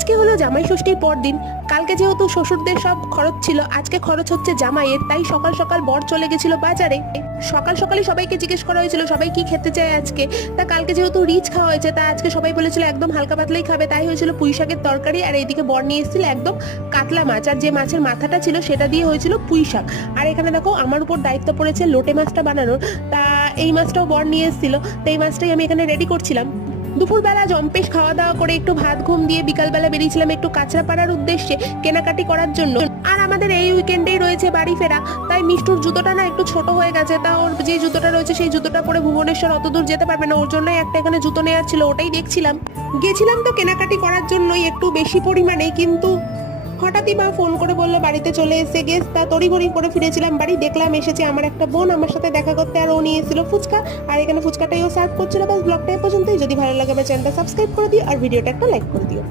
আজকে হলো জামাই ষষ্ঠীর পর দিন। কালকে যেহেতু শ্বশুরদের সব খরচ ছিল, আজকে খরচ হচ্ছে জামাইয়ের, তাই সকাল সকাল বর চলে গেছিল বাজারে। সকাল সকালই সবাইকে জিজ্ঞেস করা হয়েছিল সবাই কি খেতে চায় আজকে। তা কালকে যেহেতু রিচ খাওয়া হয়েছে, তা আজকে সবাই বলেছিল একদম হালকা পাতলাই খাবে, তাই হয়েছিল পুঁই শাকের তরকারি। আর এইদিকে বর নিয়ে এসেছিল একদম কাতলা মাছ, আর যে মাছের মাথাটা ছিল সেটা দিয়ে হয়েছিল পুঁই শাক। আর এখানে দেখো আমার উপর দায়িত্ব পড়েছে লোটে মাছটা বানানোর। তা এই মাছটাও বর নিয়ে এসেছিল, তো এই মাছটাই আমি এখানে রেডি করছিলাম। দুপুরবেলা জম্পেশ খাওয়া দাওয়া করে একটু ভাত ঘুম দিয়ে বিকালবেলা বেরিয়েছিলাম একটু কাঁচরাপাড়ার উদ্দেশ্যে কেনাকাটি করার জন্য। আর আমাদের এই উইকেন্ডেই রয়েছে বাড়ি ফেরা, তাই মিষ্টুর জুতোটা না একটু ছোট হয়ে গেছে। তা ওর যে জুতোটা রয়েছে সেই জুতোটা পরে ভুবনেশ্বর অত দূর যেতে পারবে না, ওর জন্যই একটা এখানে জুতো নেওয়ার ছিল, ওটাই দেখছিলাম। গেছিলাম তো কেনাকাটি করার জন্যই একটু বেশি পরিমাণে, কিন্তু হঠাৎই মা ফোন করে বললো বাড়িতে চলে এসে গেছ। তা তড়িঘড়ি করে ফিরেছিলাম বাড়ি, দেখলাম এসেছে আমার একটা বোন আমার সাথে দেখা করতে, আর ও নিয়ে এসেছিল ফুচকা। আর এখানে ফুচকাটাই ও সার্ভ করছিল। বাস ব্লগটা এ পর্যন্তই। যদি ভালো লাগে আমার চ্যানেলটা সাবস্ক্রাইব করে দিও আর ভিডিওটা একটা লাইক করে দিও।